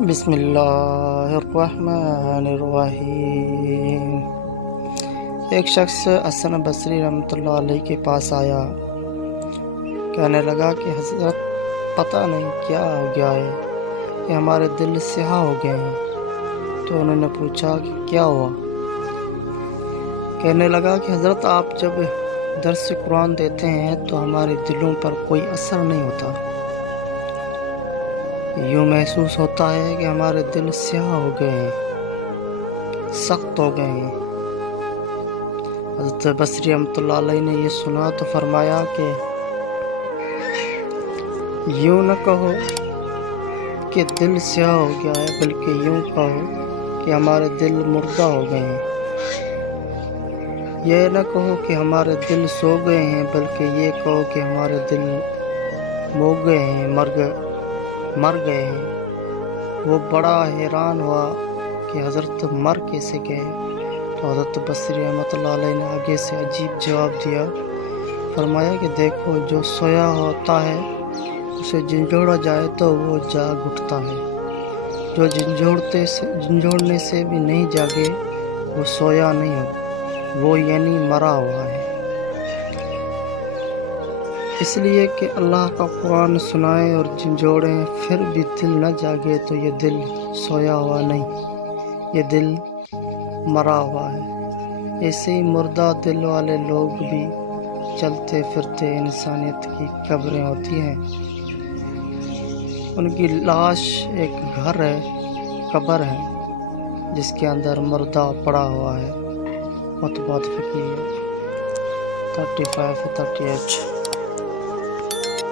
بسم اللہ الرحمن الرحیم۔ ایک شخص حسن بصری رحمۃ اللہ علیہ کے پاس آیا، کہنے لگا کہ حضرت پتہ نہیں کیا ہو گیا ہے کہ ہمارے دل سیاہ ہو گئے ہیں۔ تو انہوں نے پوچھا کہ کیا ہوا؟ کہنے لگا کہ حضرت آپ جب درس قرآن دیتے ہیں تو ہمارے دلوں پر کوئی اثر نہیں ہوتا، یوں محسوس ہوتا ہے کہ ہمارے دل سیاہ ہو گئے ہیں، سخت ہو گئے ہیں۔ حضرت بصری رحمۃ اللہ علیہ نے یہ سنا تو فرمایا کہ یوں نہ کہو کہ دل سیاہ ہو گیا ہے، بلکہ یوں کہو کہ ہمارے دل مردہ ہو گئے ہیں۔ یہ نہ کہو کہ ہمارے دل سو گئے ہیں، بلکہ یہ کہو کہ ہمارے دل مو گئے ہیں، مر گئے ہیں۔ وہ بڑا حیران ہوا کہ حضرت مر کیسے گئے؟ تو حضرت بصری رحمۃ اللہ علیہ نے آگے سے عجیب جواب دیا، فرمایا کہ دیکھو، جو سویا ہوتا ہے اسے جھنجھوڑا جائے تو وہ جاگ اٹھتا ہے، جو جھنجھوڑنے سے بھی نہیں جاگے وہ سویا نہیں ہو، وہ یعنی مرا ہوا ہے۔ اس لیے کہ اللہ کا قرآن سنائیں اور جھنجھوڑیں پھر بھی دل نہ جاگے تو یہ دل سویا ہوا نہیں، یہ دل مرا ہوا ہے۔ ایسے ہی مردہ دل والے لوگ بھی چلتے پھرتے انسانیت کی قبریں ہوتی ہیں، ان کی لاش ایک گھر ہے، قبر ہے جس کے اندر مردہ پڑا ہوا ہے۔ مطبوعات فقیہ 35-38